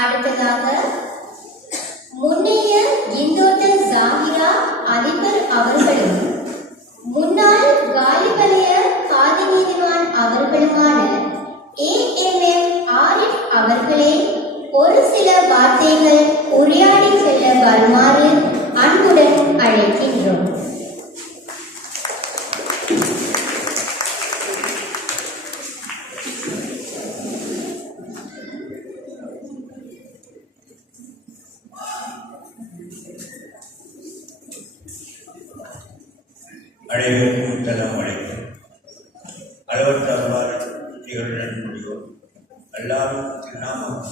அடுத்ததாக முன்னைய இந்தோட்ட ஜாகிரா அதிபர் அவர்களும் முன்னாள் காலிபலய காதி நீதிவான் அவர்களுமான AMM ஆரிஃப் அவர்களே ஒரு சில வார்த்தைகள் உரையாடி செல்ல வருமாறு அன்புடன் அழைக்கின்றோம். அனைவருக்கும் தலம் அழைக்கும் அளவற்றார் நிகழ்வுடன் முடியும் எல்லாரும் திருநாமம்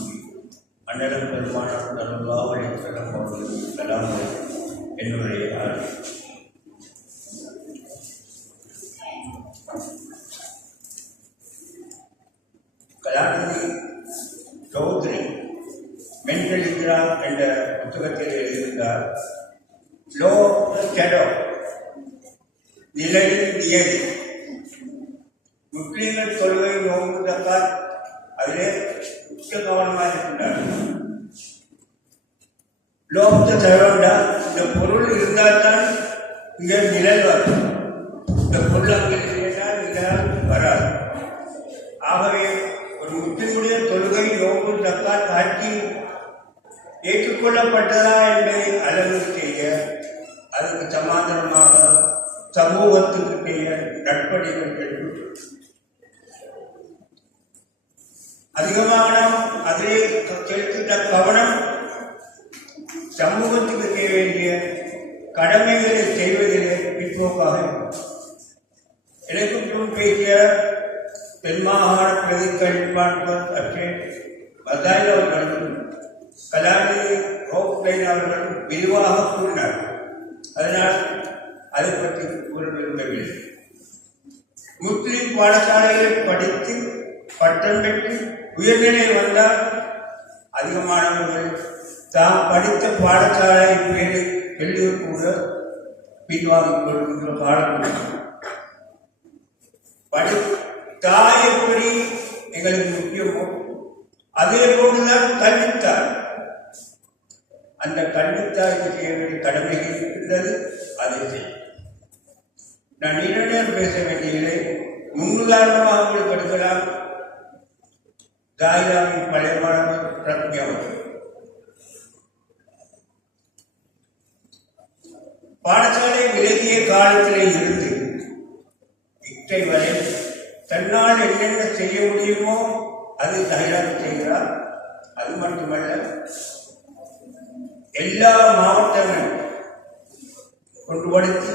அன்னலம் பெருமானார் தருவாவளி தலம் அவர்கள் தலாம் என்னுடைய கலாநிதி சௌத்ரி மென்டல் இந்திரா என்ற புத்தகத்தில் எழுதியிருந்தார். லோ ஷேடோ நிலையில் நியதி முஸ்லீம்கள் தொழுகை நோன்பு தக்கார் அதிலே முக்கிய கவனமாக இருக்கின்றார்கள். லோகத்தை தகவண்டா இந்த பொருள் இருந்தால்தான் இங்கே நிழல் வரும். இந்த பொருள் அங்கே இல்லையால் நிழல் வராது. ஆகவே ஒரு முஸ்லிமுடைய தொழுகை நோன்பு தக்கார் காட்சி ஏற்றுக்கொள்ளப்பட்டதா என்பதை அளவு செய்ய அதுக்கு சமாதானமாக சமூகத்துக்கு நட்படிகள் அதிகமான அதிலே செலுத்துகின்ற கவனம் சமூகத்துக்கு செய்ய வேண்டிய கடமைகளை செய்வதிலே பிற்போக்காக எனக்கு பேசிய தென்மாகாண பிரதி கல்விப்பான்பர் பதாயில் அவர்களும் கலாநிதி ஹோப்லைன் அவர்களும் விரிவாக கூறினார்கள். அதனால் அதை பற்றி கூற விரும்பவில்லை. முஸ்லிம் பாடசாலைகளில் படித்து பட்டம் பெற்று உயர்நிலை வந்தால் அதிகமானவர்கள் தாம் படித்த பாடசாலை பேரை எழுதக்கூட பின்வாங்கிக் கொள்கின்ற காலம். தாய் எப்படி எங்களுக்கு முக்கியமோ அதே போன்றுதான் கல்வித்தாய். அந்த கல்வித்தாய்க்கு செய்ய வேண்டிய கடமைகள் இருக்கின்றது. அதை செய்யும். நான் நீண்ட நேரம் பேச வேண்டியதை முன்னுதாரணமாக உங்களுக்கு எடுக்கலாம். தாயிலாவின் பழைய மாணவர் பிரக்ஞாவன் பாடசாலை விலகிய காலத்திலே இருந்து இட்டை வரை தன்னால் என்னென்ன செய்ய முடியுமோ அது தாயிலாக செய்கிறார். அது மட்டுமல்ல, எல்லா மாவட்டங்களும் கொண்டு படித்து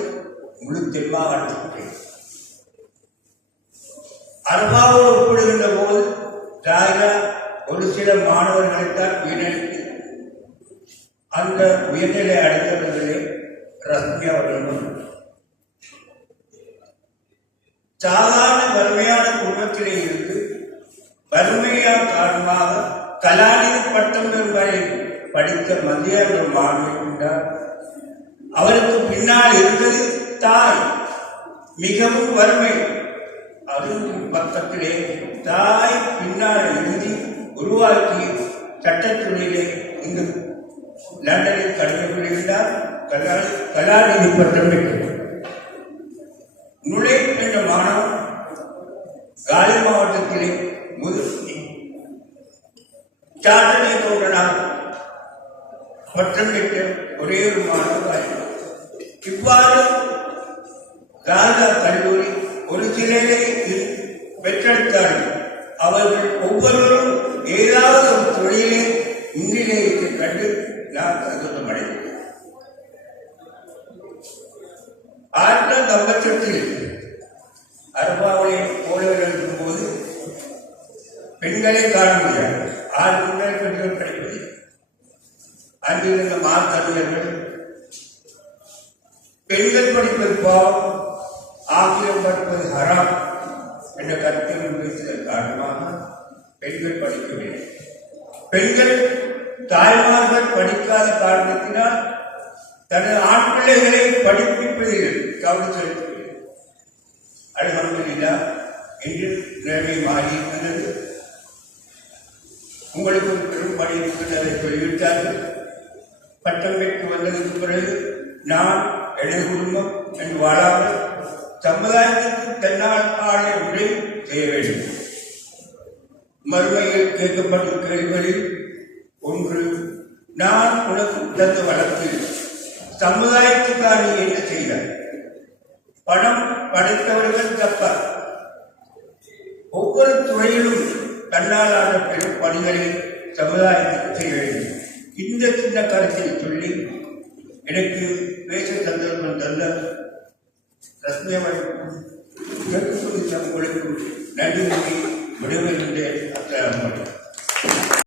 முழு தெளிவாக அனுப்பிவிட்டேன். அருமாவோடு ஒப்பிடுகின்ற போது தாயிலா ஒரு சில மாணவர்களைத்தான் உயர்நிலைக்கு அந்த உயர்நிலை அடைந்தவர்களே ரஷ்மி அவர்களும் சாதாரண வறுமையான குடும்பத்திலே இருந்து வறுமையால் காரணமாக கலாநிதி பட்டம் வரை படித்த மத்திய மாணவர் என்றார். அவருக்கு பின்னால் இருந்தது தாய். மிகவும் வறுமை. அதுவும் பக்கத்திலே தாய் பின்னால் எழுதி உருவாக்கி சட்டத்துறையிலே இங்கு லண்டனில் கடமை புரிகின்றார். கலாநிதி பட்டம் பெற்றார். நுழை என்ற மாணவன் காலி மாவட்டத்திலே சாதனை தோன்றனாக பட்டம் பெற்ற ஒரே ஒரு மாணவர். இவ்வாறு காந்தா கல்லூரி ஒரு சிலரை பெற்றெடுத்தார்கள். அவர்கள் ஒவ்வொருவரும் ஏதாவது ஒரு தொழிலை முன்னிலையை கண்டு நான் சந்தோஷம் அடைந்தேன். 1958 அருபாவளை போலவர் இருக்கும் போது பெண்களை காண முடியாது. 6 முன்னாள் பெண்கள் படிப்பது அங்கிருந்த மாத்தறிஞர்கள் பெண்கள் படிப்பது பாவம், ஆங்கிலம் படிப்பது ஹராம் என்ற கருத்தில் பேசுவதன் காரணமாக பெண்கள் படிக்கவில்லை. பெண்கள் தாய்மார்கள் படிக்காத காரணத்தினால் தனது ஆண் பிள்ளைகளை படிப்பிப்பதில் கவனம் செலுத்தவில்லை. அல்ஹம்துலில்லாஹ் இன்று நிலைமை மாறியிருக்கிறது. உங்களுக்கு ஒரு பெரும்படி இருக்கின்றதை சொல்லிவிட்டார்கள். பட்டம் பெற்று வந்ததற்கு பிறகு நான் எனது குடும்பம் என்று வாழாமல் சமுதாயத்திற்கு தன்னால் ஆள ஒன்றை செய்ய வேண்டும். மறுமையில் கேட்கப்படும் கேள்விகளில் ஒன்று, நான் உனக்கு தந்த வழக்கில் சமுதாயத்துக்கான என்ன செய்தார்? பணம் படைத்தவர்கள் தப்பார். ஒவ்வொரு துறையிலும் தன்னாலான பெரும் பணிகளை சமுதாயத்துக்கு செய்ய வேண்டும். இந்த சின்ன கருத்தை சொல்லி எனக்கு பேச சந்தர்ப்பம் தந்த ரத்னவனுக்கும் உங்களுக்கு நன்றி விடுவதில்லை. அத்தனை